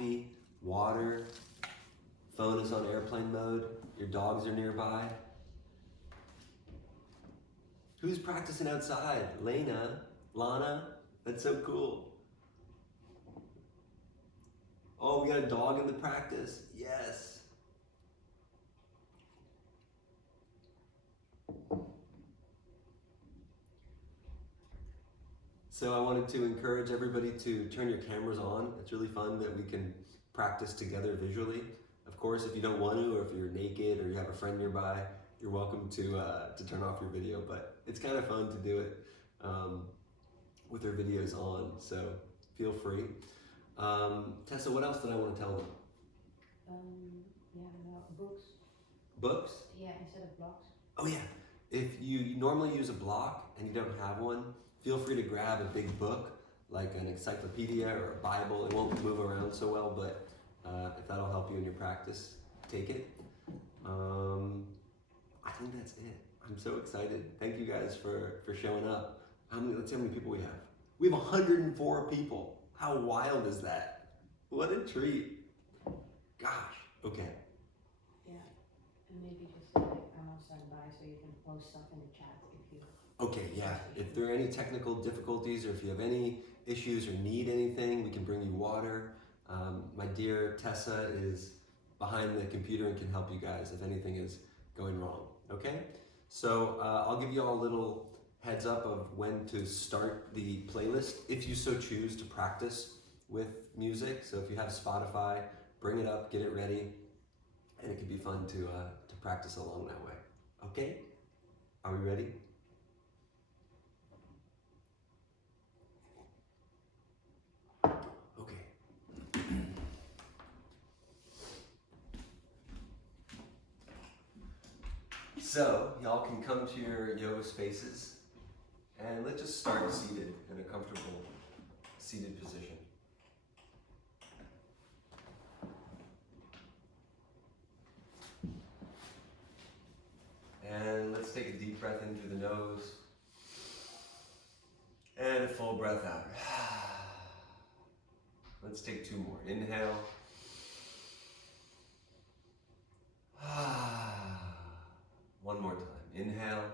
coffee, water, phone is on airplane mode, your dogs are nearby. Who's practicing outside? Lana, that's so cool. Oh, we got a dog in the practice. Yes. So I wanted to encourage everybody to turn your cameras on. It's really fun that we can practice together visually. Of course, if you don't want to, or if you're naked, or you have a friend nearby, you're welcome to turn off your video. But it's kind of fun to do it with our videos on. So feel free. Tessa, what else did I want to tell them? Books. Books? Yeah, instead of blocks. Oh yeah. If you normally use a block and you don't have one, feel free to grab a big book like an encyclopedia or a Bible. It won't move around so well, but if that'll help you in your practice, take it. I think that's it. I'm so excited. Thank you guys for showing up. Let's see how many people we have. We have 104 people. How wild is that? What a treat. Gosh, okay. Yeah, and maybe just like I'm on standby so you can post stuff in the chat if you... Okay, yeah. If there are any technical difficulties or if you have any issues or need anything, we can bring you water. My dear Tessa is behind the computer and can help you guys if anything is going wrong, okay? So I'll give you all a little heads up of when to start the playlist if you so choose to practice with music. So if you have Spotify, bring it up, get it ready, and it can be fun to practice along that way. Okay? Are we ready? Okay. So, y'all can come to your yoga spaces, and let's just start seated in a comfortable seated position. And let's take a deep breath in through the nose, and a full breath out. Let's take two more. Inhale. One more time. Inhale.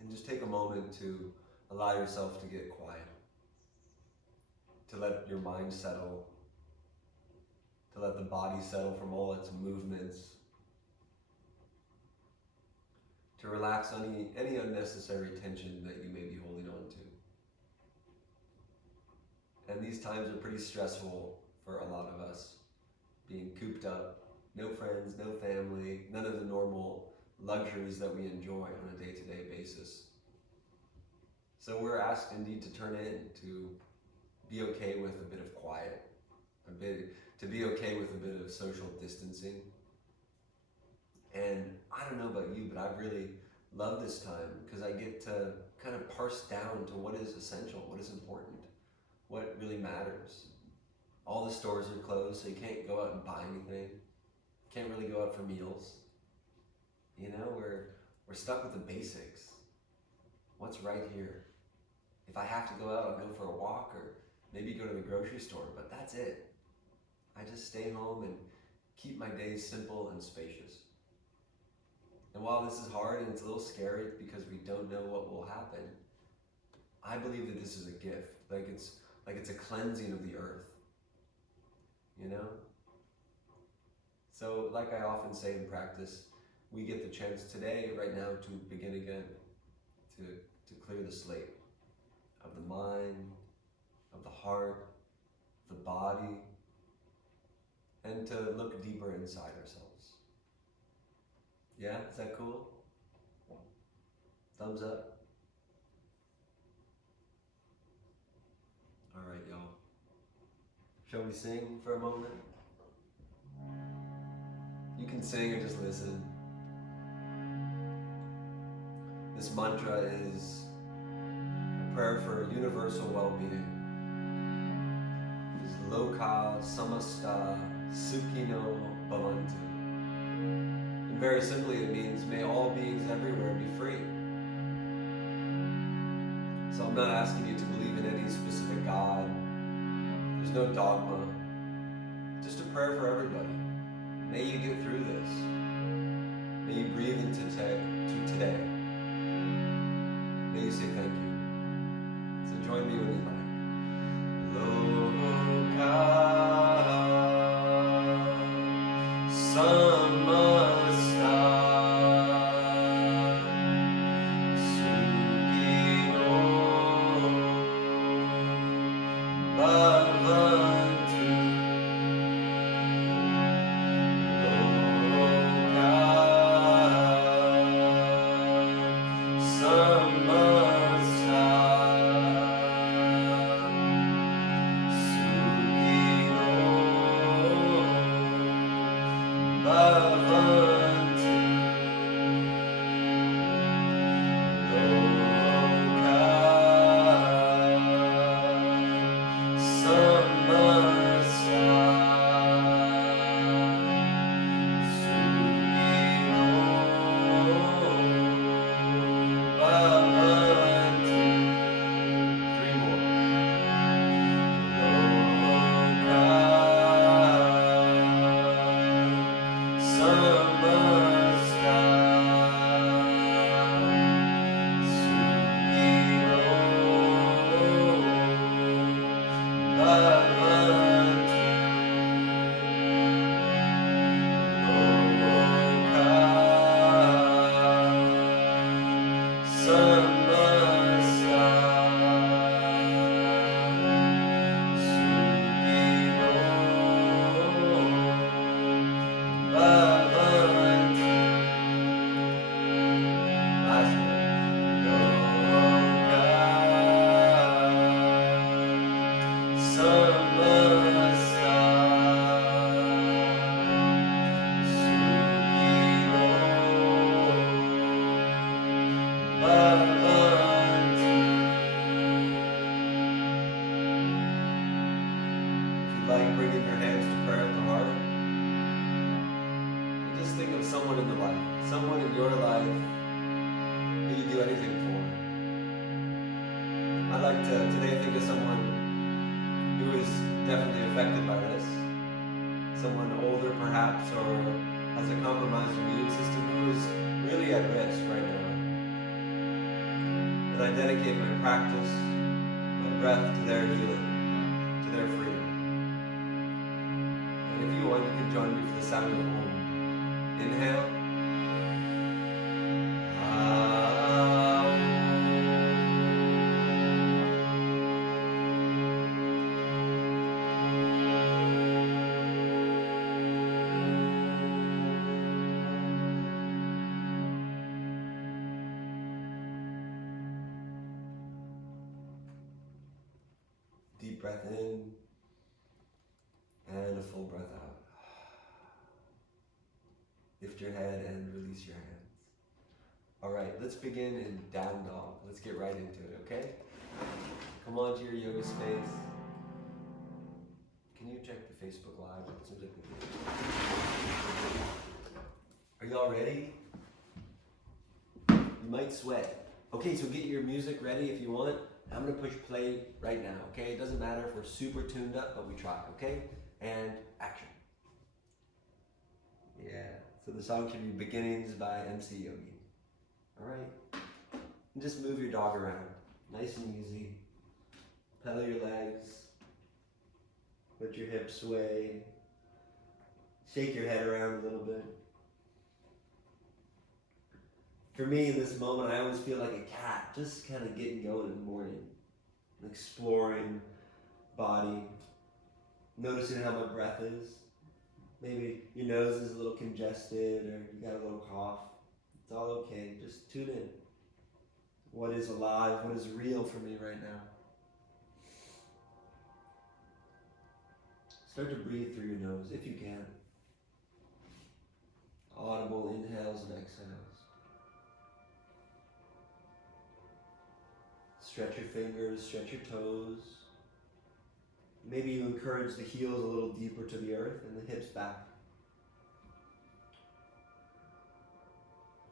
And just take a moment to allow yourself to get quiet, to let your mind settle, to let the body settle from all its movements, to relax any unnecessary tension that you may be holding on to. And these times are pretty stressful for a lot of us, being cooped up, no friends, no family, none of the normal luxuries that we enjoy on a day-to-day basis. So we're asked indeed to turn in, to be okay with a bit of quiet, to be okay with a bit of social distancing. And I don't know about you, but I've really loved this time because I get to kind of parse down to what is essential, what is important, what really matters. All the stores are closed, so you can't go out and buy anything. Can't really go out for meals. You know, we're stuck with the basics. What's right here? If I have to go out, I'll go for a walk or maybe go to the grocery store, but that's it. I just stay home and keep my days simple and spacious. And while this is hard and it's a little scary because we don't know what will happen, I believe that this is a gift. Like it's a cleansing of the earth. You know? So like I often say in practice, we get the chance today, right now, to begin again, to clear the slate of the mind, of the heart, the body, and to look deeper inside ourselves. Yeah, is that cool? Thumbs up. All right, y'all. Shall we sing for a moment? You can sing or just listen. This mantra is a prayer for universal well-being. It is Loka Samasta Sukhino Bhavantu. And very simply it means, may all beings everywhere be free. So I'm not asking you to believe in any specific God. There's no dogma. Just a prayer for everybody. May you get through this. May you breathe into today. May you say thank you. So join me when you like. Like bringing your hands to prayer at the heart. And just think of someone in the life, someone in your life who you do anything for. I'd like to today think of someone who is definitely affected by this. Someone older perhaps, or has a compromised immune system, who is really at risk right now. And I dedicate my practice, my breath to their healing, to their freedom. If you want, you can join me for the sound of Om. Inhale. Deep breath in and a full breath out. Lift your head and release your hands. All right, let's begin in down dog. Let's get right into it, okay? Come on to your yoga space. Can you check the Facebook Live? It seems like we do. Are y'all ready? You might sweat. Okay, so get your music ready if you want. I'm gonna push play right now, okay? It doesn't matter if we're super tuned up, but we try, okay? And action. Yeah, so the song should be Beginnings by MC Yogi. All right, and just move your dog around, nice and easy. Pedal your legs, let your hips sway, shake your head around a little bit. For me, in this moment, I always feel like a cat, just kind of getting going in the morning, exploring body, noticing how my breath is. Maybe your nose is a little congested or you got a little cough. It's all okay. Just tune in. What is alive? What is real for me right now? Start to breathe through your nose if you can. Audible inhales and exhales. Stretch your fingers, stretch your toes. Maybe you encourage the heels a little deeper to the earth and the hips back.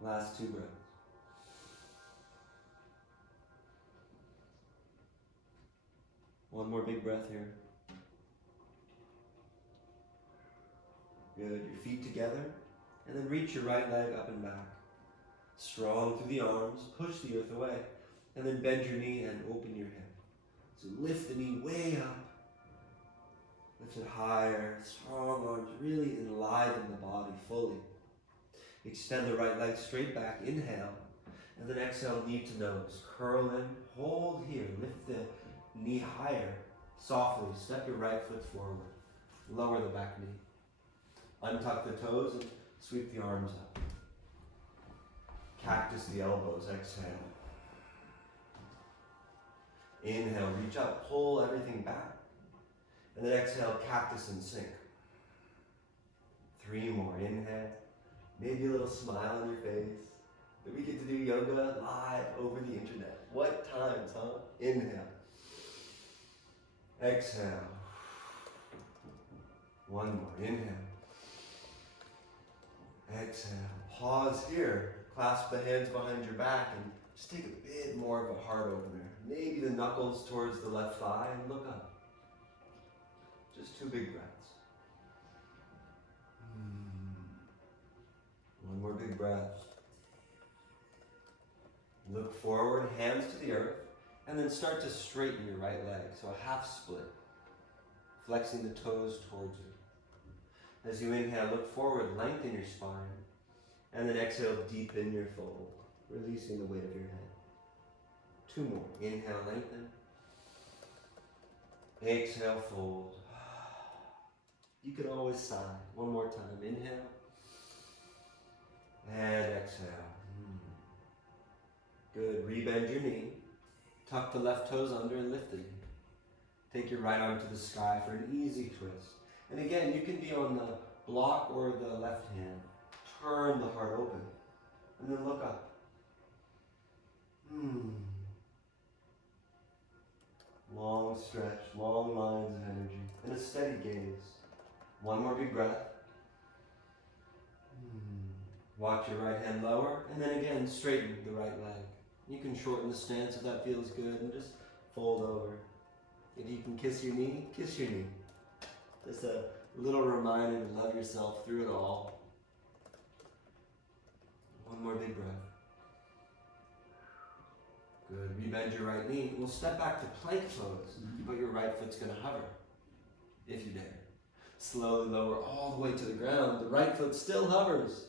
Last 2 breaths. One more big breath here. Good. Your feet together. And then reach your right leg up and back. Strong through the arms. Push the earth away. And then bend your knee and open your hip. So lift the knee way up. Lift it higher. Strong arms really enliven the body fully. Extend the right leg straight back. Inhale. And then exhale, knee to nose. Curl in. Hold here. Lift the knee higher. Softly step your right foot forward. Lower the back knee. Untuck the toes and sweep the arms up. Cactus the elbows. Exhale. Inhale, reach up, pull everything back. And then exhale, cactus and sink. 3 more. Inhale. Maybe a little smile on your face. That we get to do yoga live over the internet. What times, huh? Inhale. Exhale. 1 more. Inhale. Exhale. Pause here. Clasp the hands behind your back and just take a bit more of a heart opener. Maybe the knuckles towards the left thigh and look up. Just 2 big breaths. 1 more big breath. Look forward, hands to the earth, and then start to straighten your right leg. So a half split, flexing the toes towards you. As you inhale, look forward, lengthen your spine, and then exhale, deepen your fold, releasing the weight of your head. 2 more. Inhale, lengthen. Exhale, fold. You can always sigh. 1 more time. Inhale. And exhale. Good. Rebend your knee. Tuck the left toes under and lift the knee. Take your right arm to the sky for an easy twist. And again, you can be on the block or the left hand. Turn the heart open. And then look up. Long stretch, long lines of energy, and a steady gaze. 1 more big breath. Watch your right hand lower, and then again, straighten the right leg. You can shorten the stance if that feels good, and just fold over. If you can kiss your knee, kiss your knee. Just a little reminder to love yourself through it all. 1 more big breath. Good. Rebend your right knee. We'll step back to plank pose, but your right foot's going to hover, if you dare. Slowly lower all the way to the ground. The right foot still hovers.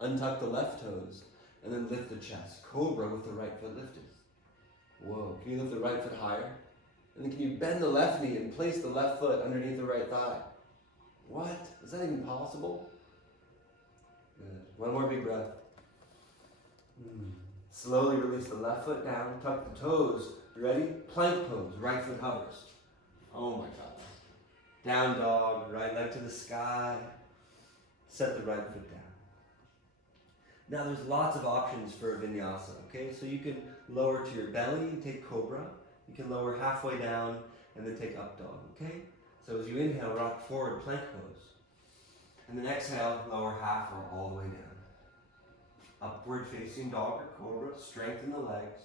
Untuck the left toes, and then lift the chest. Cobra with the right foot lifted. Whoa. Can you lift the right foot higher? And then can you bend the left knee and place the left foot underneath the right thigh? What? Is that even possible? Good. 1 more big breath. Slowly release the left foot down, tuck the toes. You ready? Plank pose, right foot hovers. Oh my God. Down dog, right leg to the sky. Set the right foot down. Now there's lots of options for vinyasa, okay? So you can lower to your belly and take cobra. You can lower halfway down and then take up dog, okay? So as you inhale, rock forward, plank pose. And then exhale, lower half or all the way down. Upward facing dog or cobra, strengthen the legs.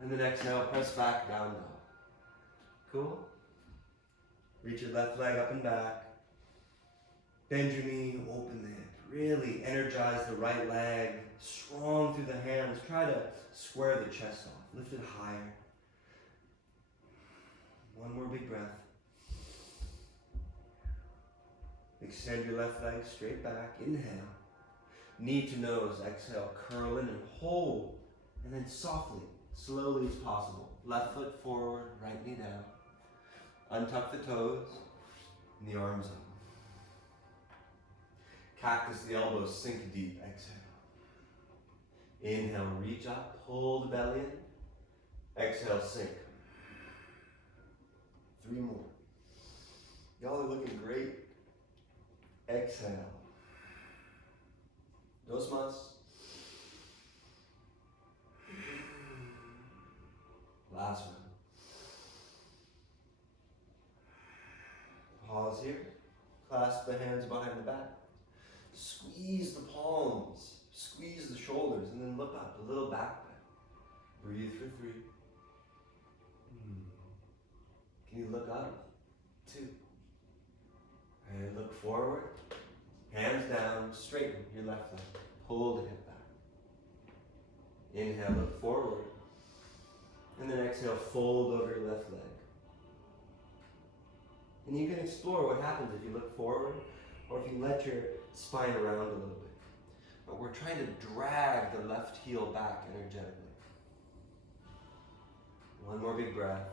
And then exhale, press back, down dog. Cool? Reach your left leg up and back. Bend your knee, open the hip. Really energize the right leg. Strong through the hands. Try to square the chest off. Lift it higher. 1 more big breath. Extend your left leg straight back. Inhale. Knee to nose. Exhale. Curl in and hold. And then softly, slowly as possible. Left foot forward, right knee down. Untuck the toes and the arms up. Cactus the elbows, sink deep. Exhale. Inhale, reach up, pull the belly in. Exhale, sink. 3 more. Y'all are looking great. Exhale. Dos más. Last one. Pause here. Clasp the hands behind the back. Squeeze the palms. Squeeze the shoulders and then look up. A little back bend. Breathe for 3. Can you look up? 2. And look forward. Hands down, straighten your left leg. Pull the hip back. Inhale, look forward. And then exhale, fold over your left leg. And you can explore what happens if you look forward or if you let your spine around a little bit. But we're trying to drag the left heel back energetically. One more big breath.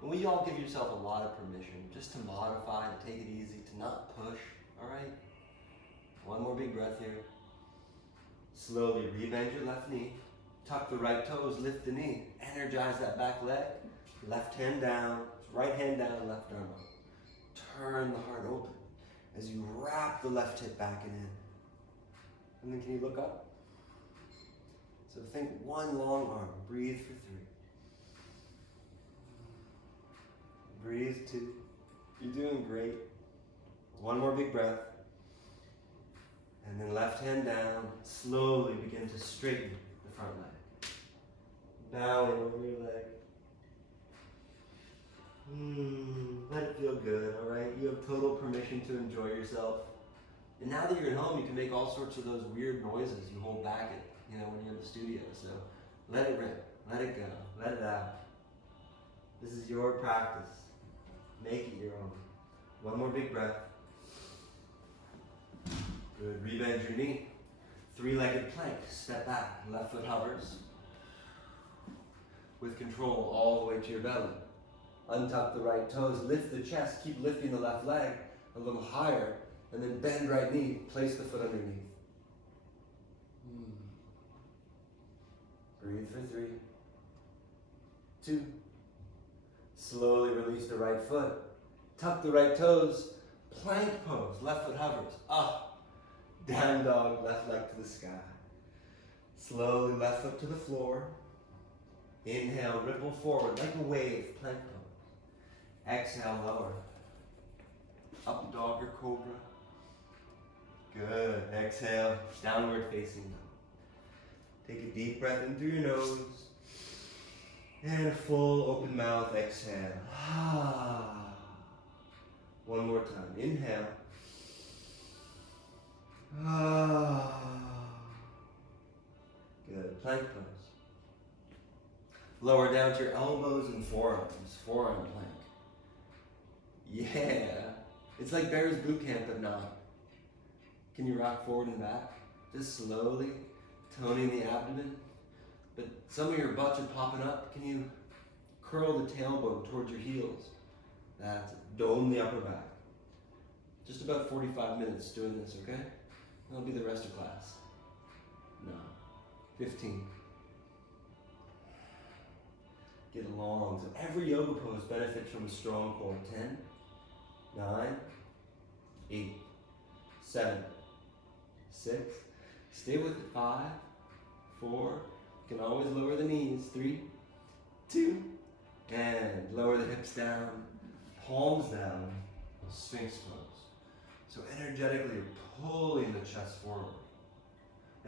And we all give yourself a lot of permission just to modify, to take it easy, to not push, all right? One more big breath here. Slowly rebend your left knee. Tuck the right toes, lift the knee. Energize that back leg. Left hand down, right hand down, left arm up. Turn the heart open as you wrap the left hip back and in. And then can you look up? So think one long arm. Breathe for 3. Breathe 2. You're doing great. One more big breath. And then left hand down. Slowly begin to straighten the front leg. Bowing over your leg. Let it feel good, all right? You have total permission to enjoy yourself. And now that you're at home, you can make all sorts of those weird noises you hold back when you're in the studio. So let it rip, let it go, let it out. This is your practice. Make it your own. One more big breath. Good. Rebend your knee. 3-legged plank. Step back. Left foot hovers. With control all the way to your belly. Untuck the right toes. Lift the chest. Keep lifting the left leg a little higher. And then bend right knee. Place the foot underneath. Breathe for 3. 2. Slowly release the right foot. Tuck the right toes. Plank pose. Left foot hovers. Up. Down dog. Left leg to the sky. Slowly left foot to the floor. Inhale. Ripple forward like a wave. Plank pose. Exhale. Lower. Up dog or cobra. Good. Exhale. Downward facing dog. Take a deep breath in through your nose. And a full open mouth, exhale. One more time. Inhale. Good. Plank pose. Lower down to your elbows and forearms. Forearm plank. Yeah. It's like Bear's Boot Camp, but not. Can you rock forward and back? Just slowly toning the abdomen. But some of your butts are popping up. Can you curl the tailbone towards your heels? That's it. Dome the upper back. Just about 45 minutes doing this, okay? That'll be the rest of class. No. 15. Get along. So every yoga pose benefits from a strong core. 10, 9, 8, 7, 6. Stay with it. 5, 4. You can always lower the knees. 3, 2, and lower the hips down, palms down, Sphinx pose. So energetically, you're pulling the chest forward.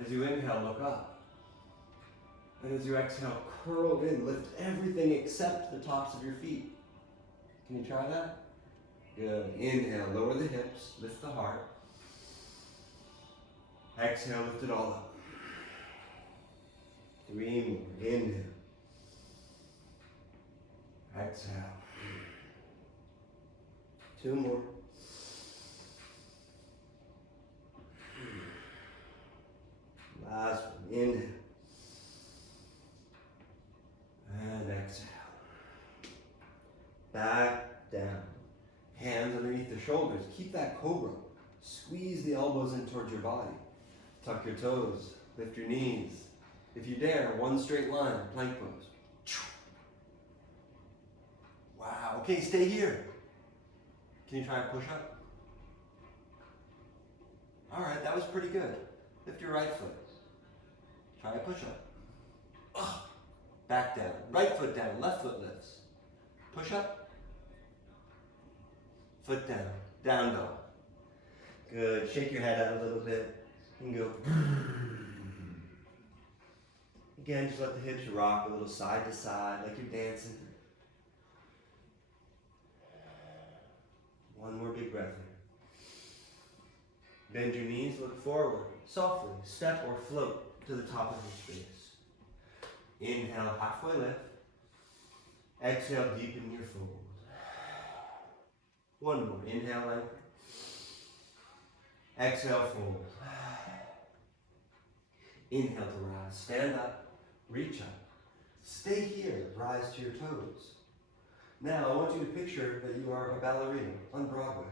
As you inhale, look up. And as you exhale, curl in, lift everything except the tops of your feet. Can you try that? Good. Inhale, lower the hips, lift the heart. Exhale, lift it all up. 3 more. Inhale. Exhale. 2 more. Last one. Inhale. And exhale. Back down. Hands underneath the shoulders. Keep that cobra. Squeeze the elbows in towards your body. Tuck your toes. Lift your knees. If you dare, one straight line, plank pose. Wow, okay, stay here. Can you try a push-up? All right, that was pretty good. Lift your right foot. Try a push-up. Back down, right foot down, left foot lifts. Push-up. Foot down, down dog. Good, shake your head out a little bit. And go. Again, just let the hips rock a little side to side like you're dancing. One more big breath here. Bend your knees, look forward. Softly, step or float to the top of your space. Inhale, halfway lift. Exhale, deepen your fold. One more. Inhale, lengthen. Exhale, fold. Inhale to rise. Stand up. Reach up. Stay here. Rise to your toes. Now, I want you to picture that you are a ballerina on Broadway.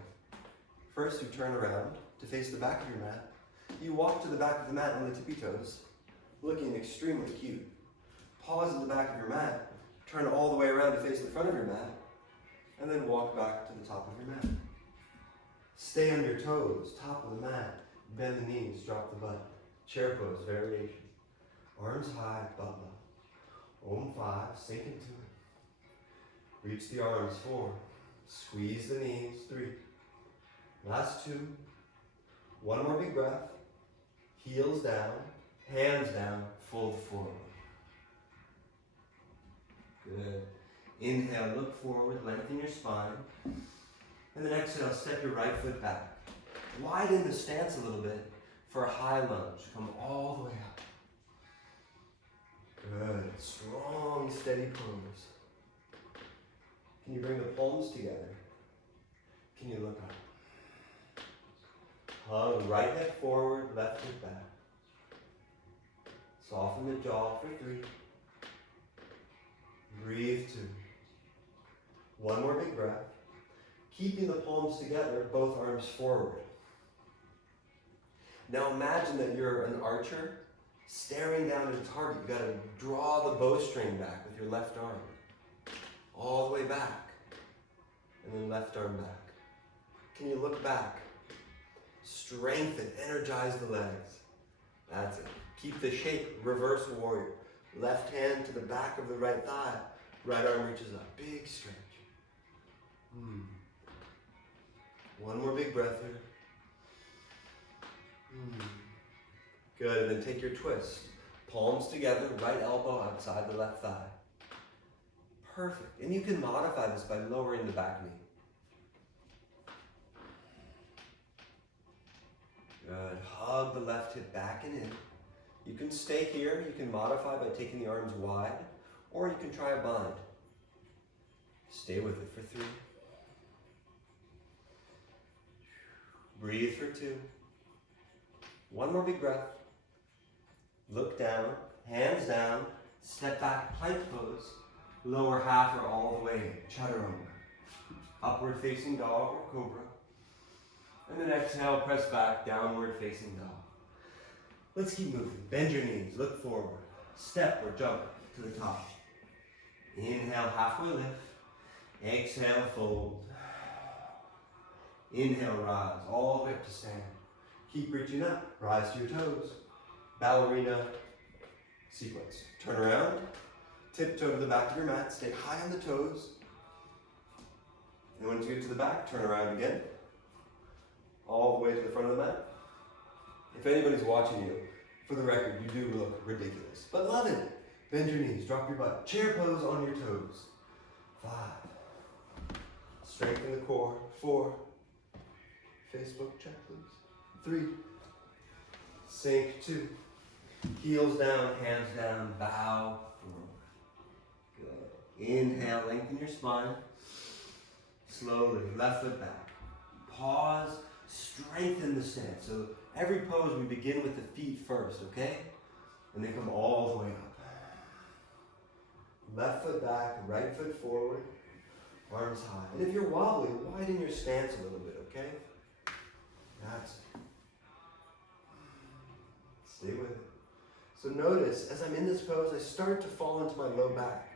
First, you turn around to face the back of your mat. You walk to the back of the mat on the tippy toes, looking extremely cute. Pause at the back of your mat, turn all the way around to face the front of your mat, and then walk back to the top of your mat. Stay on your toes, top of the mat, bend the knees, drop the butt. Chair pose, variation. Arms high, butt low. Om 5, sink into it. Reach the arms, 4. Squeeze the knees, 3. Last 2. One more big breath. Heels down, hands down, fold forward. Good. Inhale, look forward, lengthen your spine. And then exhale, step your right foot back. Widen the stance a little bit for a high lunge. Come all the way up. Good. Strong, steady pose. Can you bring the palms together? Can you look up? Hug right hip forward, left hip back. Soften the jaw for 3. Breathe 2. One more big breath. Keeping the palms together, both arms forward. Now imagine that you're an archer staring down at a target. You gotta draw the bowstring back with your left arm. All the way back. And then left arm back. Can you look back? Strengthen, energize the legs. That's it. Keep the shape, reverse warrior. Left hand to the back of the right thigh. Right arm reaches up. Big stretch. One more big breath here. Good, and then take your twist. Palms together, right elbow outside the left thigh. Perfect. And you can modify this by lowering the back knee. Good. Hug the left hip back and in. You can stay here. You can modify by taking the arms wide, or you can try a bind. Stay with it for 3. Breathe for 2. One more big breath. Look down, hands down, step back, plank pose. Lower half or all the way, chaturanga. Upward facing dog or cobra. And then exhale, press back, downward facing dog. Let's keep moving. Bend your knees, look forward. Step or jump to the top. Inhale, halfway lift. Exhale, fold. Inhale, rise, all the way up to stand. Keep reaching up, rise to your toes. Ballerina sequence. Turn around, tiptoe to the back of your mat, stay high on the toes. And once you get to the back, turn around again. All the way to the front of the mat. If anybody's watching you, for the record, you do look ridiculous, but love it. Bend your knees, drop your butt. Chair pose on your toes. 5. Strengthen the core. 4. Facebook check, please. 3. Sink. 2. Heels down, hands down, bow forward. Good. Inhale, lengthen your spine. Slowly, left foot back. Pause, strengthen the stance. So every pose we begin with the feet first, okay? And they come all the way up. Left foot back, right foot forward, arms high. And if you're wobbly, widen your stance a little bit, okay? That's it. Stay with it. So notice, as I'm in this pose, I start to fall into my low back,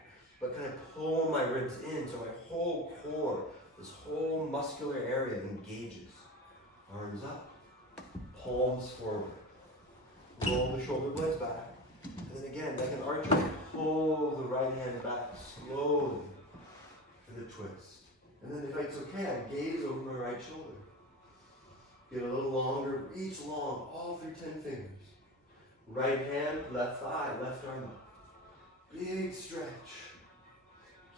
but kind of pull my ribs in so my whole core, this whole muscular area engages. Arms up, palms forward. Roll the shoulder blades back. And then again, like an archer, pull the right hand back slowly for the twist. And then if it's okay, I gaze over my right shoulder. Get a little longer, reach long, all through 10 fingers. Right hand, left thigh, left arm up. Big stretch.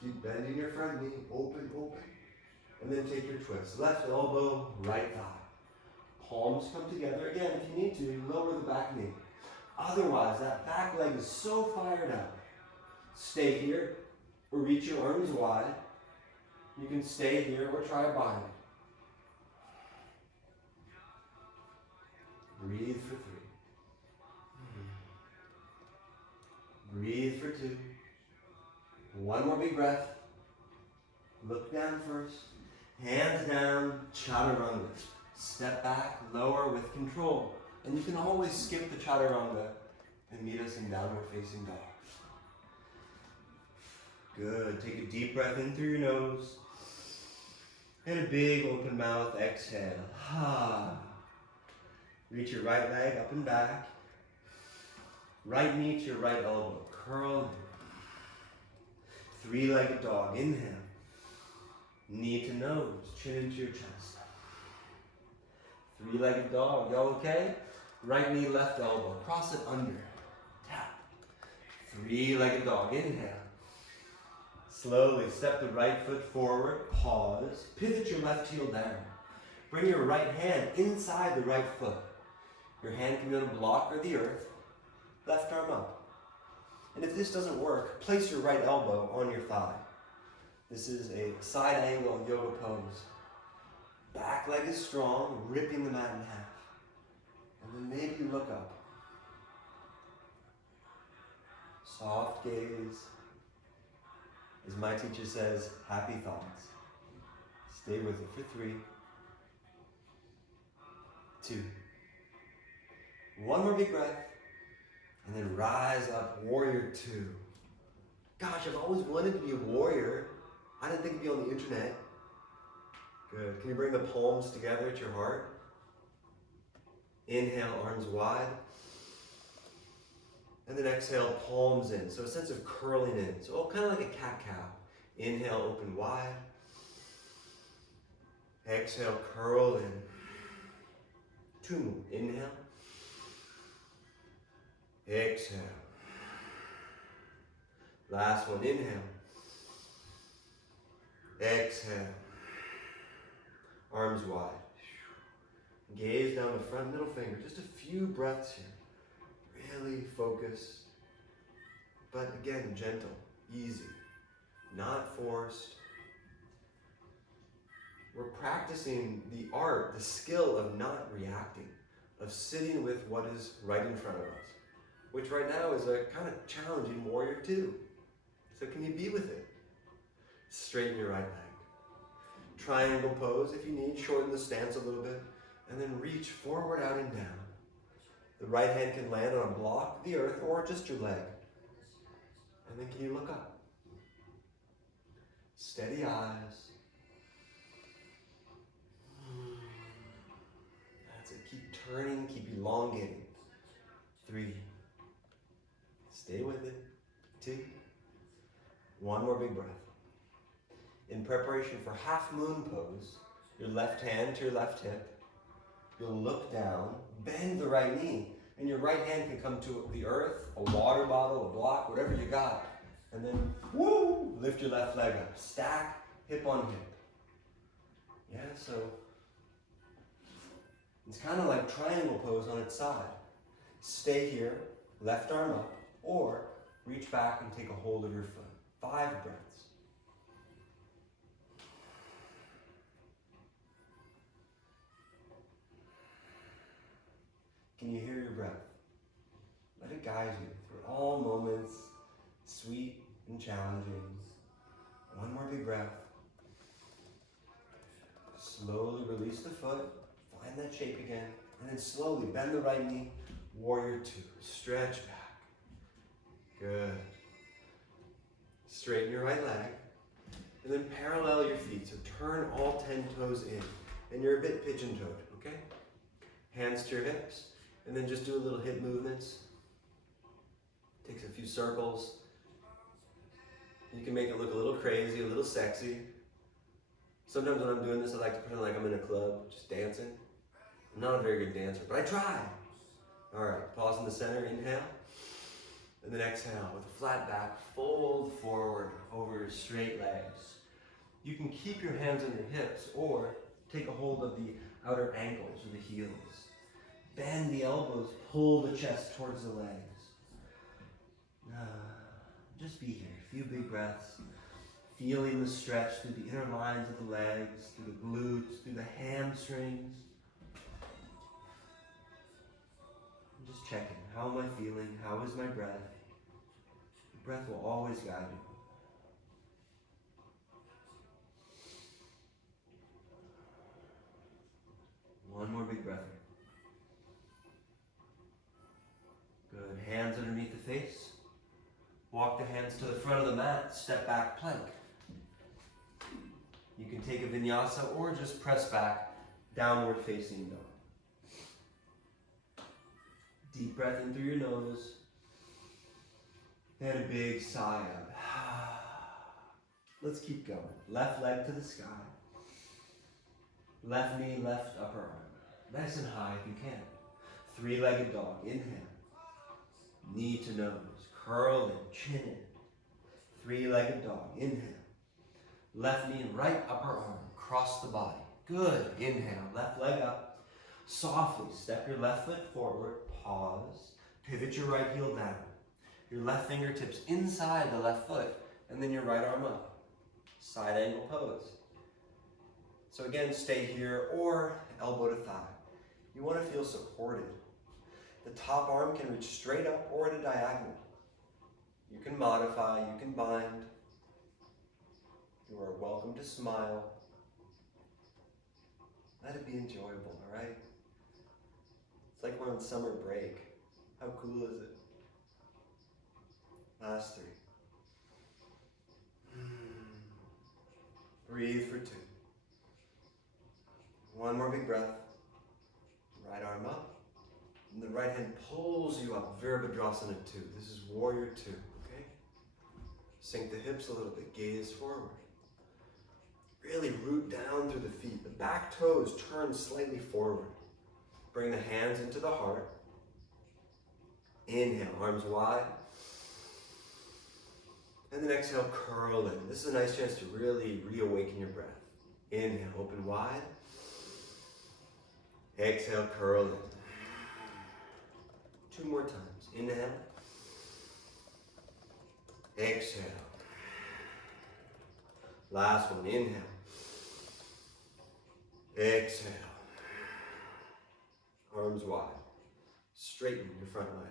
Keep bending your front knee, open, open. And then take your twist. Left elbow, right thigh. Palms come together. Again, if you need to, lower the back knee. Otherwise, that back leg is so fired up. Stay here or reach your arms wide. You can stay here or try a bind. Breathe for 3. Breathe for 2. One more big breath. Look down first. Hands down, chaturanga. Step back, lower with control. And you can always skip the chaturanga and meet us in downward facing dog. Good. Take a deep breath in through your nose. And a big open mouth exhale. Reach your right leg up and back. Right knee to your right elbow. Curl. 3-legged dog. Inhale. Knee to nose. Chin into your chest. 3-legged dog. Y'all okay? Right knee, left elbow. Cross it under. Tap. 3-legged dog. Inhale. Slowly step the right foot forward. Pause. Pivot your left heel down. Bring your right hand inside the right foot. Your hand can be on a block or the earth. Left arm up. And if this doesn't work, place your right elbow on your thigh. This is a side angle yoga pose. Back leg is strong, ripping the mat in half. And then maybe you look up. Soft gaze. As my teacher says, happy thoughts. Stay with it for 3, 2. One more big breath. And then rise up, warrior 2. Gosh, I've always wanted to be a warrior. I didn't think it'd be on the internet. Good. Can you bring the palms together at your heart? Inhale, arms wide. And then exhale, palms in. So a sense of curling in. So kind of like a cat-cow. Inhale, open wide. Exhale, curl in. 2 more. Inhale. Exhale. Last one. Inhale. Exhale. Arms wide. Gaze down the front middle finger. Just a few breaths here. Really focused. But again, gentle, easy, not forced. We're practicing the art, the skill of not reacting, of sitting with what is right in front of us, which right now is a kind of challenging warrior 2. So can you be with it? Straighten your right leg. Triangle pose if you need, shorten the stance a little bit, and then reach forward, out, and down. The right hand can land on a block, the earth, or just your leg. And then can you look up? Steady eyes. That's it. Keep turning, keep elongating. 3. Stay with it. 2. One more big breath. In preparation for half moon pose, your left hand to your left hip. You'll look down, bend the right knee, and your right hand can come to the earth, a water bottle, a block, whatever you got. And then, woo, lift your left leg up. Stack, hip on hip. Yeah, so it's kind of like triangle pose on its side. Stay here, left arm up, or reach back and take a hold of your foot. 5 breaths. Can you hear your breath? Let it guide you through all moments, sweet and challenging. One more big breath. Slowly release the foot, find that shape again, and then slowly bend the right knee, warrior 2. Stretch back. Good. Straighten your right leg, and then parallel your feet. So turn all 10 toes in, and you're a bit pigeon-toed, okay? Hands to your hips. And then just do a little hip movements. Takes a few circles. You can make it look a little crazy, a little sexy. Sometimes when I'm doing this, I like to pretend like I'm in a club, just dancing. I'm not a very good dancer, but I try. All right, pause in the center, inhale. And then exhale with a flat back, fold forward over your straight legs. You can keep your hands on your hips or take a hold of the outer ankles or the heels. Bend the elbows, pull the chest towards the legs. Just be here, a few big breaths. Feeling the stretch through the inner lines of the legs, through the glutes, through the hamstrings. I'm just checking, how am I feeling? How is my breath? The breath will always guide you. One more big breath here. Good, hands underneath the face. Walk the hands to the front of the mat, step back, plank. You can take a vinyasa or just press back, downward facing dog. Deep breath in through your nose. And a big sigh out. Let's keep going. Left leg to the sky. Left knee, left upper arm. Nice and high if you can. Three-legged dog. Inhale. Knee to nose. Curl in, chin in. Three-legged dog. Inhale. Left knee and right upper arm. Cross the body. Good. Inhale. Left leg up. Softly step your left foot forward. Pause. Pivot your right heel down. Your left fingertips inside the left foot. And then your right arm up. Side angle pose. So again, stay here or elbow to thigh. You want to feel supported. The top arm can reach straight up or at a diagonal. You can modify, you can bind. You are welcome to smile. Let it be enjoyable, all right? It's like we're on summer break. How cool is it? Last three. Breathe for two. One more big breath. Right arm up. And the right hand pulls you up. Virabhadrasana 2. This is warrior 2, okay? Sink the hips a little bit. Gaze forward. Really root down through the feet. The back toes turn slightly forward. Bring the hands into the heart. Inhale, arms wide. And then exhale, curl in. This is a nice chance to really reawaken your breath. Inhale, open wide. Exhale, curl in. Two more times. Inhale. Exhale. Last one. Inhale. Exhale. Arms wide. Straighten your front leg.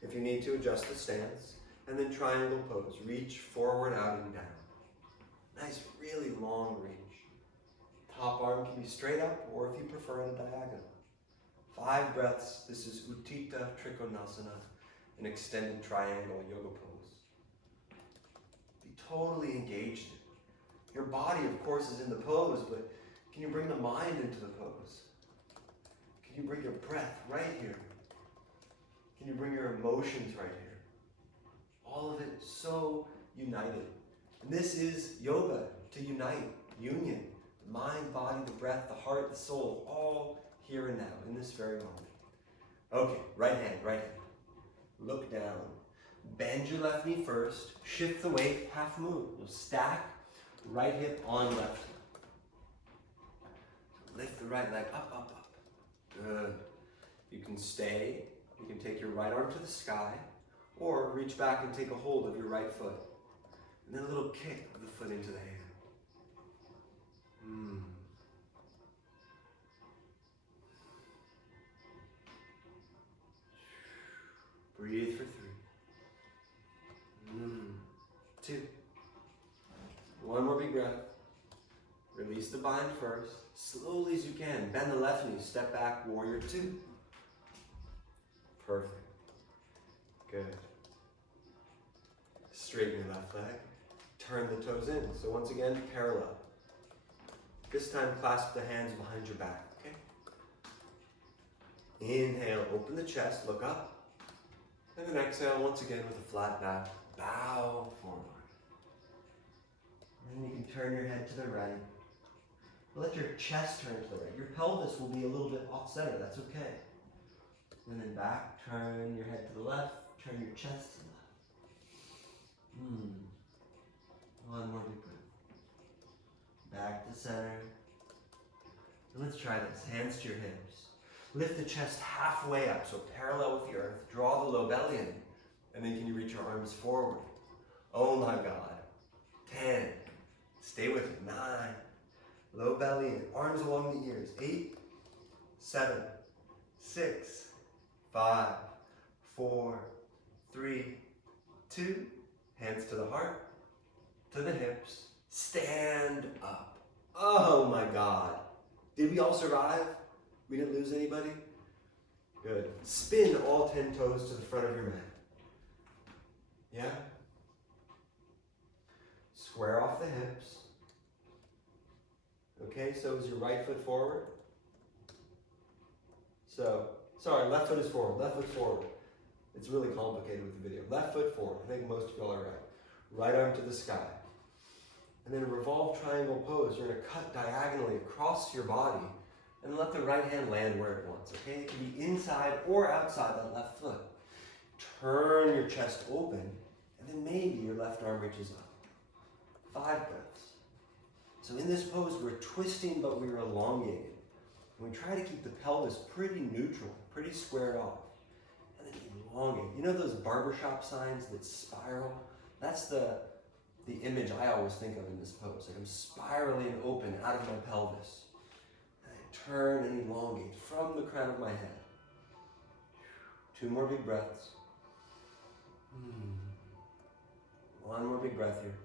If you need to, adjust the stance. And then triangle pose. Reach forward, out, and down. Nice, really long reach. Top arm can be straight up, or if you prefer, at a diagonal. 5 breaths. This is Utthita Trikonasana, an extended triangle yoga pose. Be totally engaged in it. Your body, of course, is in the pose, but can you bring the mind into the pose? Can you bring your breath right here? Can you bring your emotions right here? All of it so united. And this is yoga, to unite, union. The mind, body, the breath, the heart, the soul, all here and now, in this very moment. Okay, right hand. Look down. Bend your left knee first. Shift the weight, half move. You'll stack right hip on left hip. Lift the right leg up. Good. You can stay. You can take your right arm to the sky, or reach back and take a hold of your right foot. And then a little kick of the foot into the hand. Breathe for 3. 2. One more big breath. Release the bind first. Slowly as you can. Bend the left knee. Step back. Warrior 2. Perfect. Good. Straighten your left leg. Turn the toes in. So once again, parallel. This time, clasp the hands behind your back, okay? Inhale, open the chest, look up. And then exhale, once again with a flat back, bow forward. And then you can turn your head to the right. Let your chest turn to the right. Your pelvis will be a little bit off center, that's okay. And then back, turn your head to the left, turn your chest to the left. One more big breath. to center. And let's try this. Hands to your hips. Lift the chest halfway up, so parallel with the earth. Draw the low belly in. And then can you reach your arms forward? Oh my God. 10. Stay with it. 9. Low belly in. Arms along the ears. 8, 7, 6, 5, 4, 3, 2. Hands to the heart, to the hips. Stand up. Oh my God. Did we all survive? We didn't lose anybody? Good. Spin all 10 toes to the front of your mat. Yeah? Square off the hips. Okay, so is your right foot forward? Sorry, left foot is forward, left foot's forward. It's really complicated with the video. Left foot forward, I think most of y'all are right. Right arm to the sky. And then a revolved triangle pose. You're gonna cut diagonally across your body and let the right hand land where it wants, okay? It can be inside or outside that left foot. Turn your chest open, and then maybe your left arm reaches up. 5 breaths. So in this pose, we're twisting, but we're elongating. And we try to keep the pelvis pretty neutral, pretty squared off. And then elongate. You know those barbershop signs that spiral? That's the image I always think of in this pose. Like I'm spiraling open out of my pelvis. And I turn and elongate from the crown of my head. 2 more big breaths. 1 more big breath here.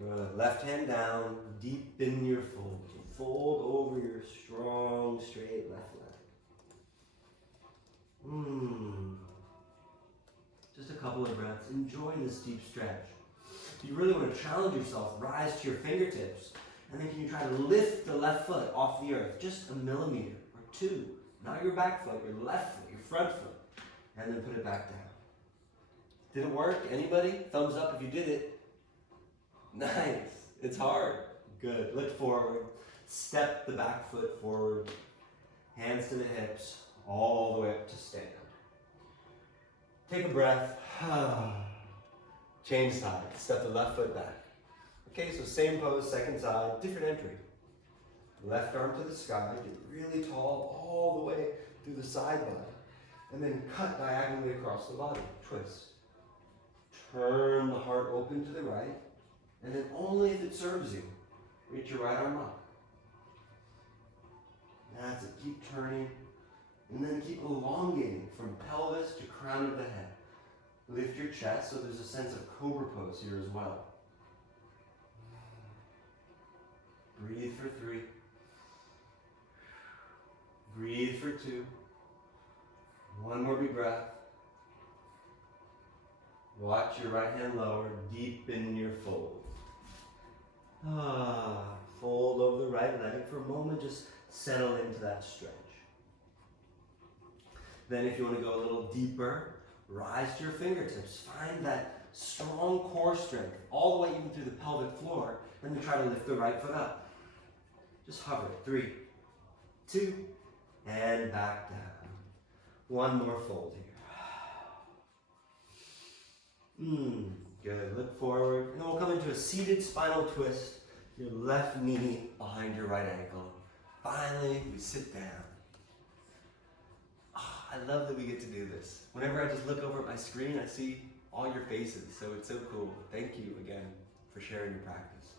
Good. Left hand down, deepen your fold. So fold over your strong, straight left leg. Just a couple of breaths. Enjoy this deep stretch. You really want to challenge yourself. Rise to your fingertips. And then can you try to lift the left foot off the earth? Just a millimeter or 2. Not your back foot, your left foot, your front foot. And then put it back down. Did it work? Anybody? Thumbs up if you did it. Nice. It's hard. Good. Look forward. Step the back foot forward. Hands to the hips. All the way up to stand. Take a breath. Change side. Step the left foot back. Okay, so same pose, second side, different entry. Left arm to the sky. Get really tall all the way through the side body. And then cut diagonally across the body. Twist. Turn the heart open to the right. And then only if it serves you, reach your right arm up. That's it. Keep turning. And then keep elongating from pelvis to crown of the head. Lift your chest so there's a sense of cobra pose here as well. Breathe for 3. Breathe for 2. 1 more big breath. Watch your right hand lower. Deepen your fold. Fold over the right leg for a moment. Just settle into that stretch. Then if you want to go a little deeper, rise to your fingertips. Find that strong core strength all the way even through the pelvic floor. And then try to lift the right foot up. Just hover. 3, 2, and back down. 1 more fold here. Good. Look forward. And then we'll come into a seated spinal twist. Your left knee behind your right ankle. Finally, we sit down. I love that we get to do this. Whenever I just look over at my screen, I see all your faces, so it's so cool. Thank you again for sharing your practice.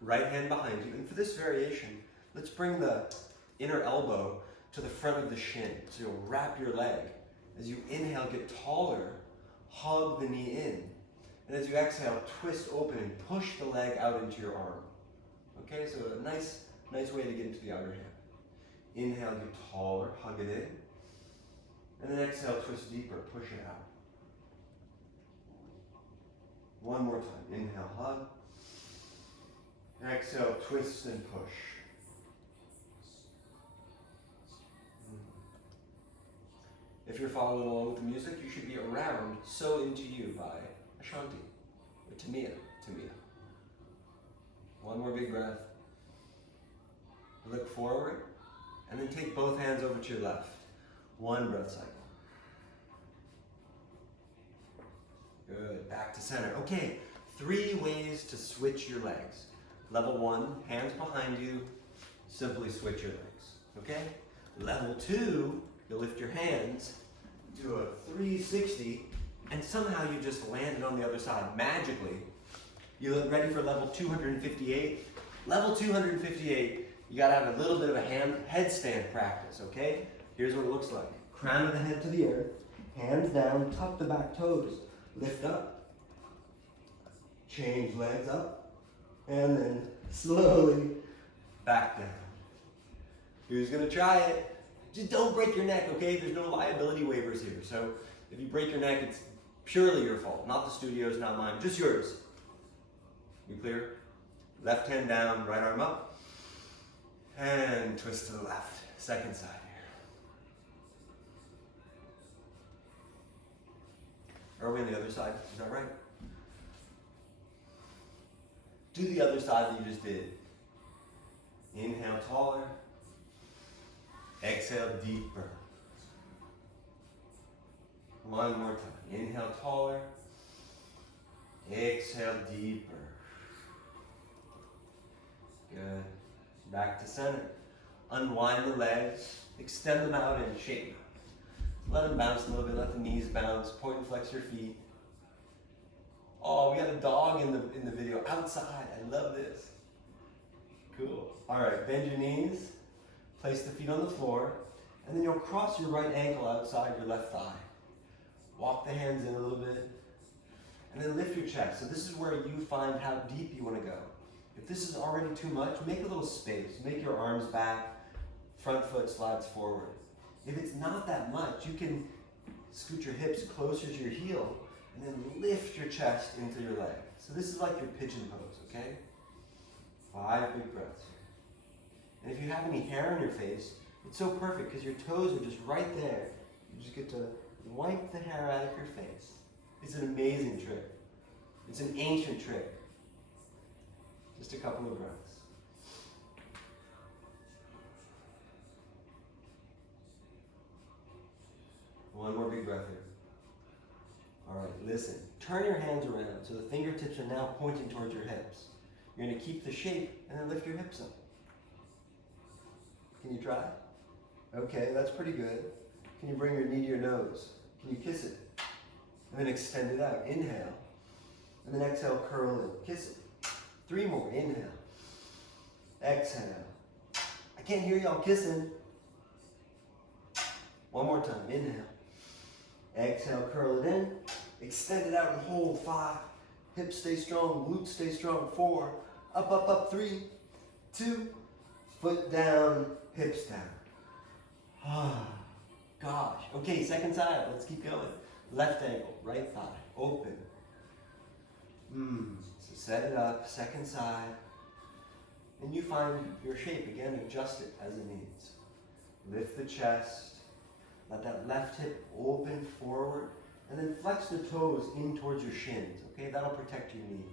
Right hand behind you, and for this variation, let's bring the inner elbow to the front of the shin. So you'll wrap your leg. As you inhale, get taller, hug the knee in. And as you exhale, twist open and push the leg out into your arm. Okay, so a nice way to get into the outer hip. Inhale, get taller, hug it in. And then exhale, twist deeper, push it out. 1 more time. Inhale, hug. Exhale, twist and push. If you're following along with the music, you should be around So Into You by Ashanti, or Tamia. 1 more big breath. Look forward, and then take both hands over to your left. 1 breath cycle. Good, back to center. Okay, 3 ways to switch your legs. Level 1, hands behind you, simply switch your legs, okay? Level 2, you lift your hands, do a 360, and somehow you just landed on the other side magically. You look ready for level 258? Level 258, you gotta have a little bit of a headstand practice, okay? Here's what it looks like. Crown of the head to the earth, hands down, tuck the back toes, lift up, change legs up, and then slowly back down. Who's gonna try it? Just don't break your neck, okay? There's no liability waivers here. So if you break your neck, it's purely your fault. Not the studio's, not mine, just yours. You clear? Left hand down, right arm up. And twist to the left. Second side here. Are we on the other side? Is that right? Do the other side that you just did. Inhale taller. Exhale deeper. One more time. Inhale taller. Exhale deeper. Good. Back to center. Unwind the legs. Extend them out and shake them. Let them bounce a little bit. Let the knees bounce. Point and flex your feet. Oh, we got a dog in the video outside. I love this. Cool. All right, bend your knees. Place the feet on the floor. And then you'll cross your right ankle outside your left thigh. Walk the hands in a little bit. And then lift your chest. So this is where you find how deep you want to go. If this is already too much, make a little space. Make your arms back. Front foot slides forward. If it's not that much, you can scoot your hips closer to your heel and then lift your chest into your leg. So this is like your pigeon pose, okay? 5 big breaths here. And if you have any hair on your face, it's so perfect because your toes are just right there. You just get to wipe the hair out of your face. It's an amazing trick. It's an ancient trick. Just a couple of breaths. One more big breath here. All right, listen. Turn your hands around so the fingertips are now pointing towards your hips. You're going to keep the shape and then lift your hips up. Can you try? Okay, that's pretty good. Can you bring your knee to your nose? Can you kiss it? And then extend it out. Inhale. And then exhale, curl in. Kiss it. 3 more. Inhale. Exhale. I can't hear y'all kissing. 1 more time. Inhale. Exhale, curl it in. Extend it out and hold. 5. Hips stay strong. Glutes stay strong. 4. Up, up, up. 3, 2. Foot down. Hips down. Ah, gosh. Okay, second side. Let's keep going. Left ankle. Right thigh. Open. So set it up. Second side. And you find your shape. Again, adjust it as it needs. Lift the chest. Let that left hip open forward. And then flex the toes in towards your shins. Okay, that'll protect your knee.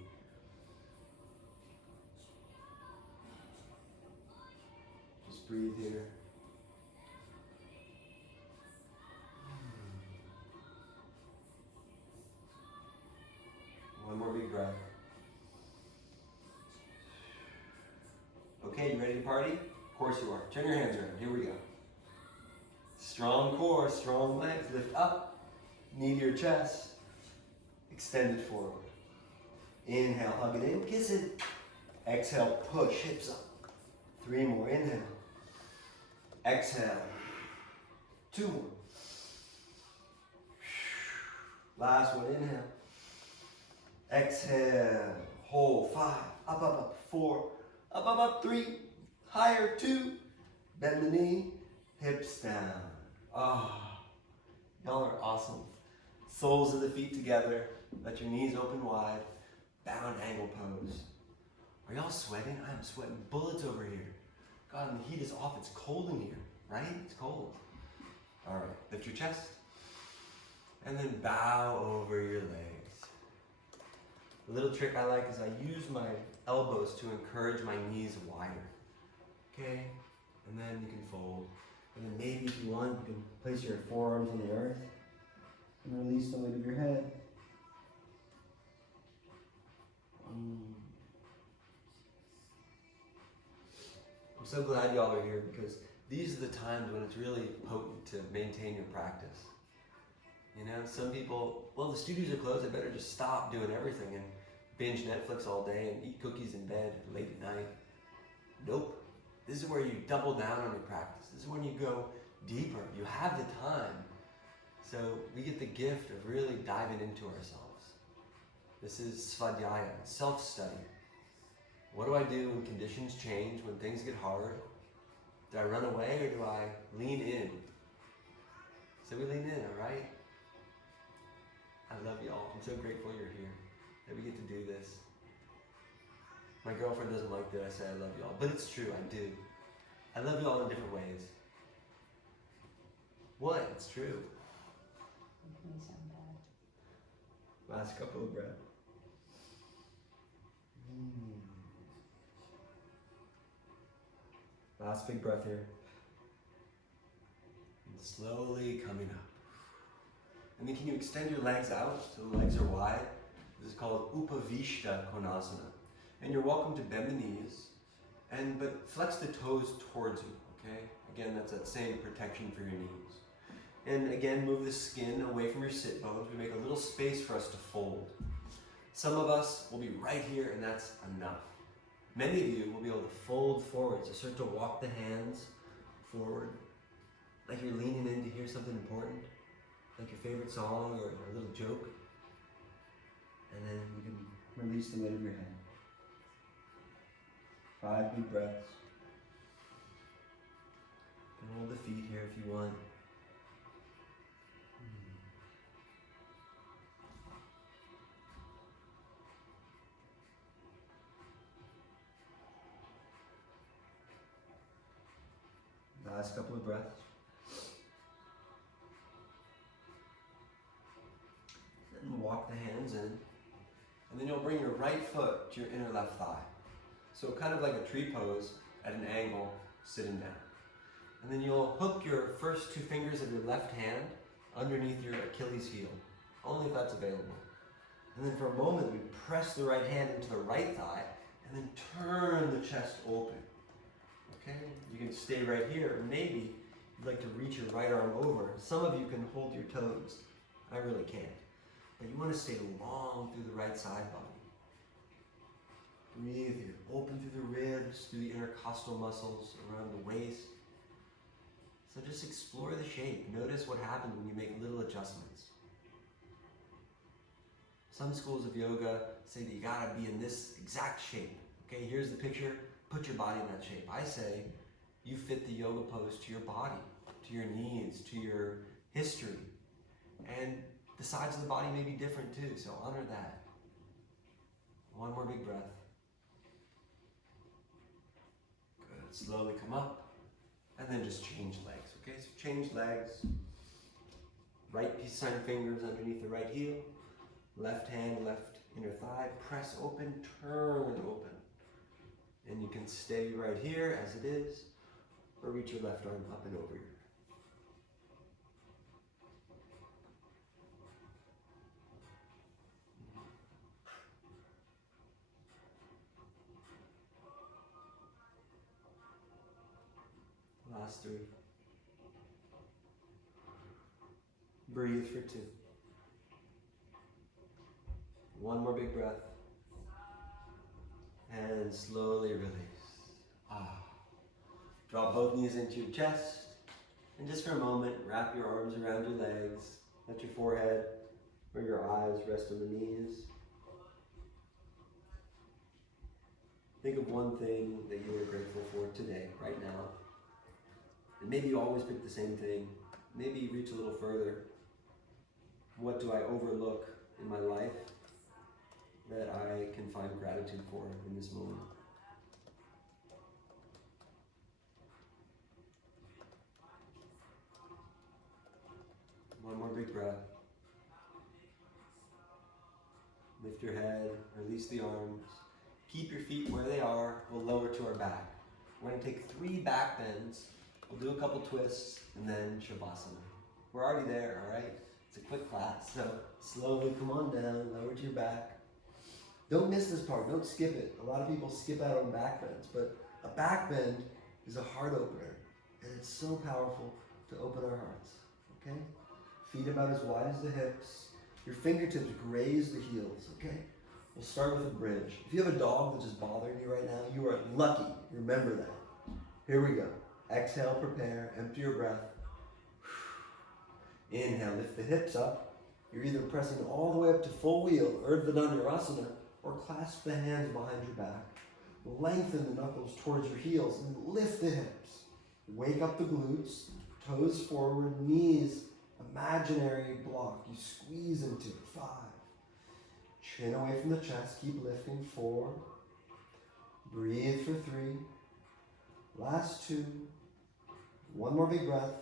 Just breathe here. One more big breath. Okay, you ready to party? Of course you are. Turn your hands around. Here we go. Strong core, strong legs. Lift up. Knee to your chest. Extend it forward. Inhale, hug it in. Kiss it. Exhale, push hips up. 3 more. Inhale. Exhale. 2 more. Last one. Inhale. Exhale. Hold. 5. Up, up, up. 4. Up, up, up. 3. Higher. 2. Bend the knee. Hips down. Ah, y'all are awesome. Soles of the feet together. Let your knees open wide. Bound angle pose. Are y'all sweating? I'm sweating bullets over here. God, and the heat is off. It's cold in here, right? It's cold. All right, lift your chest. And then bow over your legs. The little trick I like is I use my elbows to encourage my knees wider. Okay? And then you can fold. And then maybe if you want, you can place your forearms on the earth and release the weight of your head. so glad y'all are here because these are the times when it's really potent to maintain your practice. You know, some people, well, the studios are closed, I better just stop doing everything and binge Netflix all day and eat cookies in bed late at night. Nope. This is where you double down on your practice. This is when you go deeper. You have the time. So we get the gift of really diving into ourselves. This is svadhyaya, self-study. What do I do when conditions change, when things get hard? Do I run away or do I lean in? So we lean in, all right? I love y'all. I'm so grateful you're here, that we get to do this. My girlfriend doesn't like that I say I love y'all, but it's true, I do. I love y'all in different ways. What? It's true. It may sound bad. Last couple of breaths. Last big breath here. And slowly coming up. And then can you extend your legs out so the legs are wide? This is called Upavishta Konasana. And you're welcome to bend the knees, but flex the toes towards you, okay? Again, that's that same protection for your knees. And again, move the skin away from your sit bones. We make a little space for us to fold. Some of us will be right here, and that's enough. Many of you will be able to fold forward, so start to walk the hands forward, like you're leaning in to hear something important, like your favorite song or a little joke. And then you can release the weight of your head. 5 deep breaths. You can hold the feet here if you want. Last couple of breaths. And walk the hands in. And then you'll bring your right foot to your inner left thigh. So kind of like a tree pose at an angle, sitting down. And then you'll hook your first 2 fingers of your left hand underneath your Achilles heel, only if that's available. And then for a moment, we press the right hand into the right thigh, and then turn the chest open. Okay? You can stay right here, or maybe you'd like to reach your right arm over. Some of you can hold your toes. I really can't. But you want to stay long through the right side body. Breathe here. Open through the ribs, through the intercostal muscles, around the waist. So just explore the shape. Notice what happens when you make little adjustments. Some schools of yoga say that you gotta be in this exact shape. Okay, here's the picture. Put your body in that shape. I say you fit the yoga pose to your body, to your needs, to your history. And the sides of the body may be different too, so honor that. One more big breath. Good. Slowly come up. And then just change legs, okay? So change legs. Right peace sign fingers underneath the right heel. Left hand, left inner thigh. Press open, turn open. And you can stay right here as it is, or reach your left arm up and over you. Last 3. Breathe for 2. One more big breath. And slowly release. Draw both knees into your chest. And just for a moment, wrap your arms around your legs. Let your forehead or your eyes rest on the knees. Think of one thing that you are grateful for today, right now. And maybe you always pick the same thing. Maybe you reach a little further. What do I overlook in my life that I can find gratitude for in this moment? One more big breath. Lift your head, release the arms. Keep your feet where they are. We'll lower to our back. We're going to take 3 back bends. We'll do a couple twists and then Shavasana. We're already there, all right? It's a quick class, so slowly come on down, lower to your back. Don't miss this part, don't skip it. A lot of people skip out on back bends, but a back bend is a heart opener. And it's so powerful to open our hearts. Okay? Feet about as wide as the hips. Your fingertips graze the heels. Okay? We'll start with a bridge. If you have a dog that's just bothering you right now, you are lucky. Remember that. Here we go. Exhale, prepare, empty your breath. Inhale, lift the hips up. You're either pressing all the way up to full wheel, Urdhva Dhanurasana, or clasp the hands behind your back. Lengthen the knuckles towards your heels and lift the hips. Wake up the glutes, toes forward, knees, imaginary block. You squeeze into it. 5. Chin away from the chest, keep lifting. 4. Breathe for 3. Last 2. One more big breath.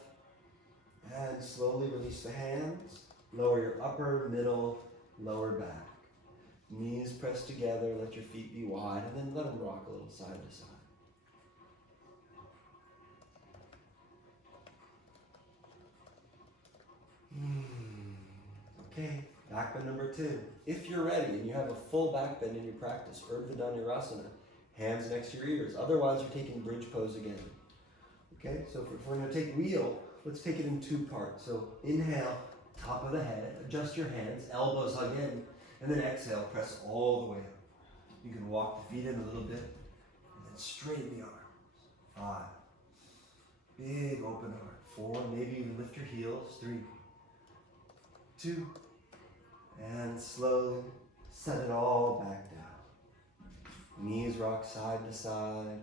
And slowly release the hands. Lower your upper, middle, lower back. Knees pressed together, let your feet be wide, and then let them rock a little side to side. Okay, back bend number 2. If you're ready and you have a full back bend in your practice, Urdhva Dhanurasana, hands next to your ears. Otherwise, you're taking bridge pose again. Okay, so if we're going to take wheel, let's take it in 2 parts. So inhale, top of the head, adjust your hands, elbows hug in, and then exhale, press all the way up. You can walk the feet in a little bit, and then straighten the arms. 5. Big open heart. 4, maybe even lift your heels. 3, 2, and slowly set it all back down. Knees rock side to side.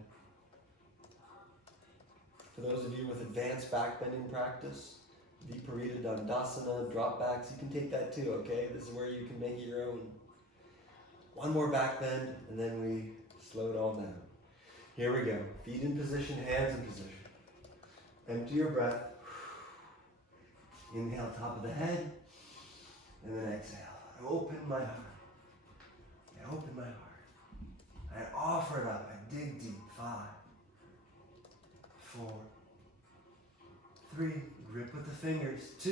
For those of you with advanced back bending practice, Viparita Dandasana, drop backs, you can take that too, okay? This is where you can make it your own. One more back bend, and then we slow it all down. Here we go. Feet in position, hands in position. Empty your breath. Inhale, top of the head, and then exhale. I open my heart. I open my heart. I offer it up. I dig deep. 5, 4, 3, grip with the fingers. 2,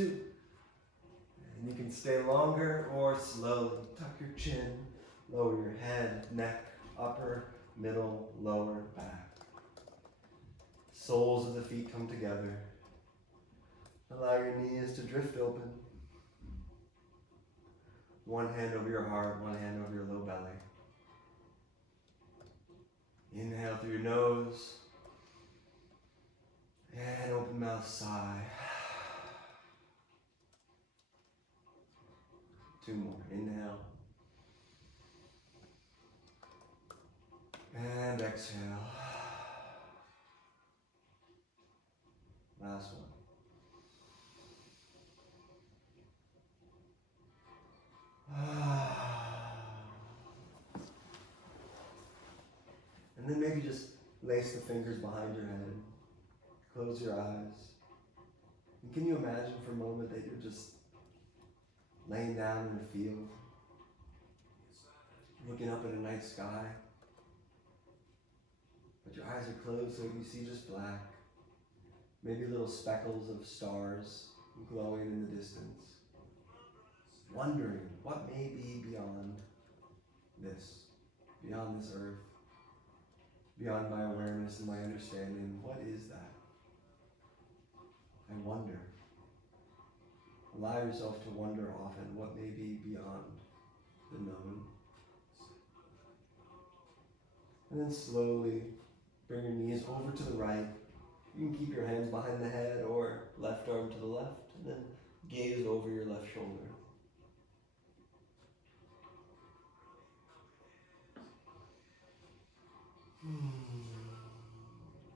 and you can stay longer or slowly. Tuck your chin, lower your head, neck, upper, middle, lower, back. Soles of the feet come together. Allow your knees to drift open. One hand over your heart, one hand over your low belly. Inhale through your nose. And open mouth, sigh. 2 more. Inhale. And exhale. Last one. And then maybe just lace the fingers behind your head. Close your eyes. And can you imagine for a moment that you're just laying down in a field, looking up at a night sky, but your eyes are closed so you see just black, maybe little speckles of stars glowing in the distance, wondering what may be beyond this earth, beyond my awareness and my understanding. What is that? I wonder. Allow yourself to wonder often what may be beyond the known. And then slowly bring your knees over to the right. You can keep your hands behind the head or left arm to the left, and then gaze over your left shoulder.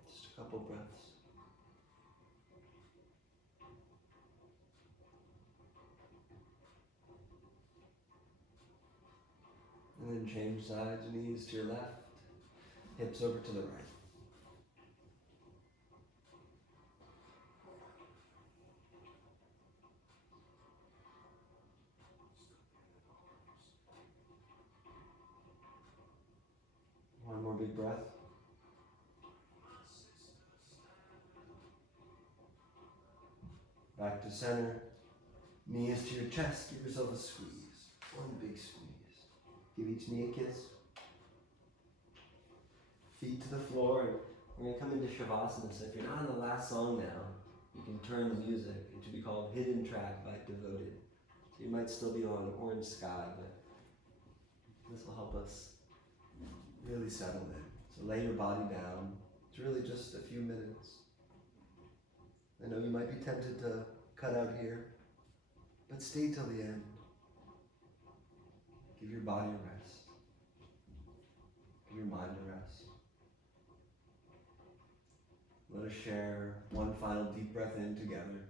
Just a couple breaths. And then change sides, knees to your left, hips over to the right. One more big breath. Back to center. Knees to your chest. Give yourself a squeeze. One big squeeze. Give each knee a kiss. Feet to the floor. We're going to come into Shavasana, so if you're not on the last song now, you can turn the music. It should be called Hidden Track by Devoted. So you might still be on Orange Sky, but this will help us really settle in. So lay your body down. It's really just a few minutes. I know you might be tempted to cut out here, but stay till the end. Give your body a rest. Give your mind a rest. Let us share one final deep breath in together.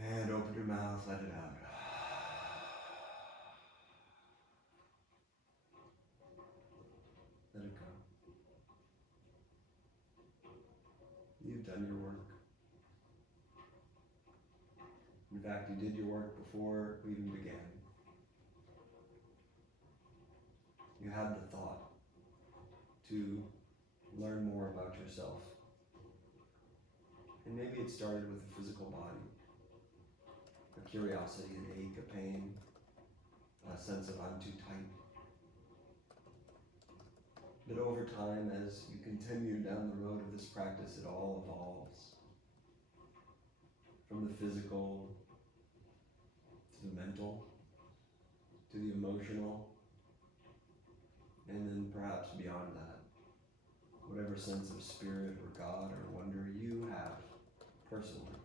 And open your mouth, let it out. Let it go. You've done your work. In fact, you did your work before we even began. You had the thought to learn more about yourself. And maybe it started with the physical body. A curiosity, an ache, a pain, a sense of I'm too tight. But over time, as you continue down the road of this practice, it all evolves. From the physical, to the mental, to the emotional, and then perhaps beyond that, whatever sense of spirit or God or wonder you have personally.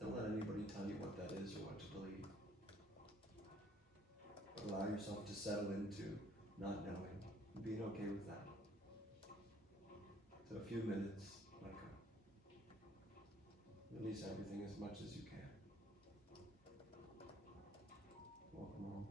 Don't let anybody tell you what that is or what to believe. But allow yourself to settle into not knowing and being okay with that. So a few minutes, let go. Release everything as much as you can. Welcome home.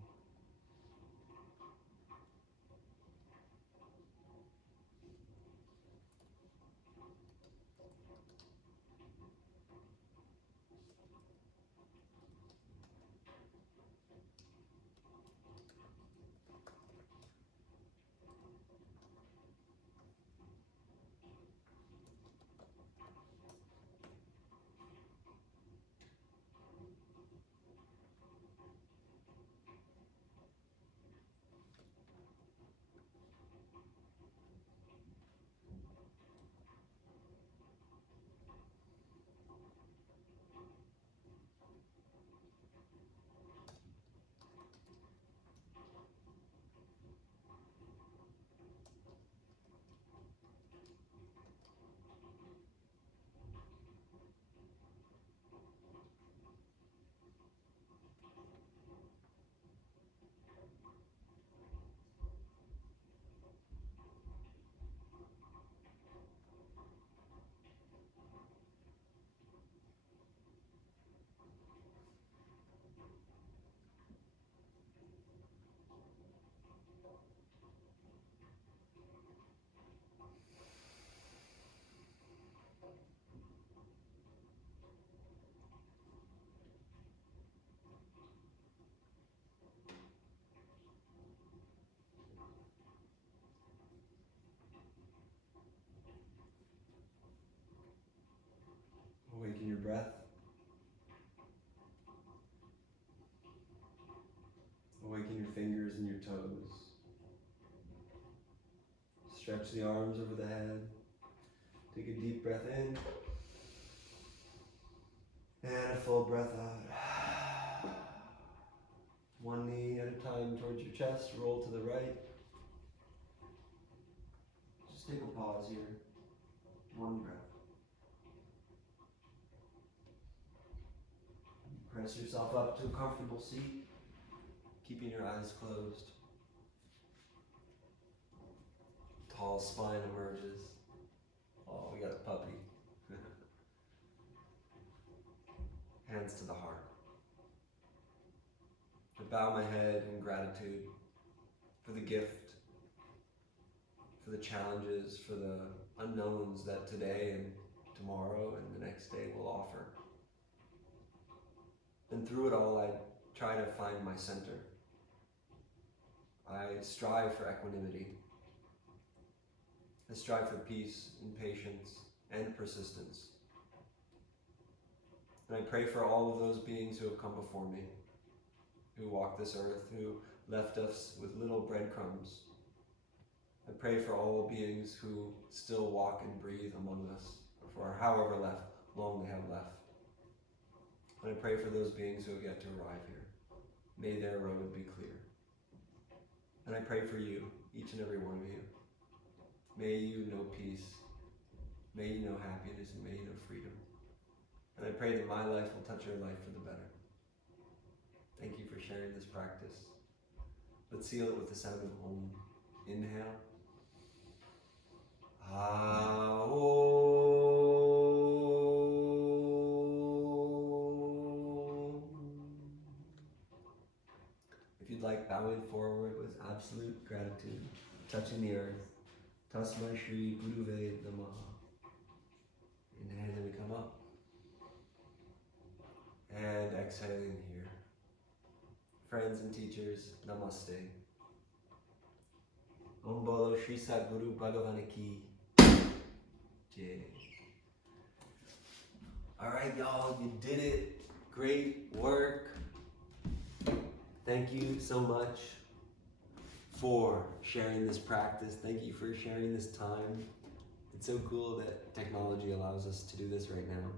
Awaken your breath. Awaken your fingers and your toes. Stretch the arms over the head. Take a deep breath in. And a full breath out. One knee at a time towards your chest. Roll to the right. Just take a pause here. One breath. Press yourself up to a comfortable seat, keeping your eyes closed. Tall spine emerges. Oh, we got a puppy. Hands to the heart. I bow my head in gratitude for the gift, for the challenges, for the unknowns that today and tomorrow and the next day will offer. And through it all, I try to find my center. I strive for equanimity. I strive for peace and patience and persistence. And I pray for all of those beings who have come before me, who walked this earth, who left us with little breadcrumbs, I pray for all beings who still walk and breathe among us, for however long they have left. And I pray for those beings who have yet to arrive here. May their road be clear. And I pray for you, each and every one of you. May you know peace. May you know happiness, and may you know freedom. And I pray that my life will touch your life for the better. Thank you for sharing this practice. Let's seal it with the sound of Om. Inhale. If you'd like, bowing forward with absolute gratitude, touching the earth. Tasmai Shri Guruve Namaha. Inhale, then we come up. And exhaling here. Friends and teachers, namaste. Om Bolo Shri Sadguru Bhagavani Ki Jai. Alright, y'all, you did it. Great work. Thank you so much for sharing this practice. Thank you for sharing this time. It's so cool that technology allows us to do this right now.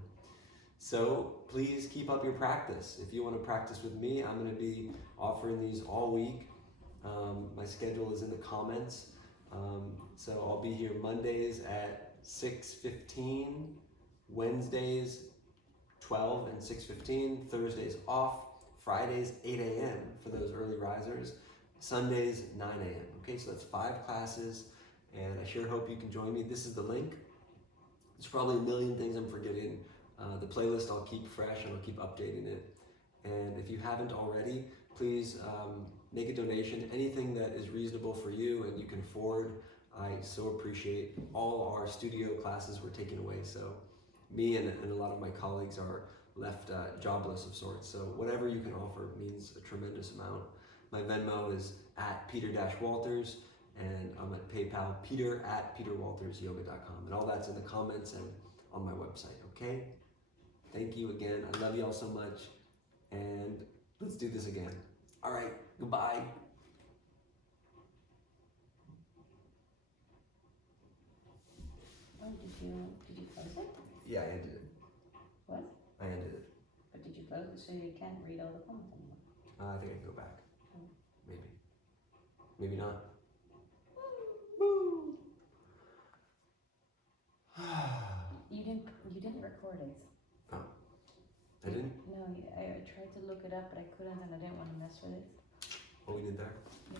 So please keep up your practice. If you want to practice with me, I'm going to be offering these all week. My schedule is in the comments. So I'll be here Mondays at 6:15, Wednesdays 12 and 6:15, Thursdays off, Fridays 8 a.m. for those early risers, Sundays 9 a.m. Okay, so that's 5 classes, and I sure hope you can join me. This is the link. There's probably a million things I'm forgetting. The playlist I'll keep fresh and I'll keep updating it. And if you haven't already, please make a donation, anything that is reasonable for you and you can afford. I so appreciate. All our studio classes were taken away, so me and a lot of my colleagues are left jobless of sorts. So whatever you can offer means a tremendous amount. My Venmo is at Peter-Walters, and I'm at PayPal, peter@peterwaltersyoga.com. And all that's in the comments and on my website, okay? Thank you again. I love you all so much. And let's do this again. All right, goodbye. Oh, did you close it? Yeah, I ended it. What? I ended it. But did you close it so you can't read all the comments anymore? I think I can go back. Oh. Maybe. Maybe not. You didn't record it. Oh. I didn't? No, I tried to look it up, but I couldn't, and I didn't want to mess with it. What we did there? Yeah.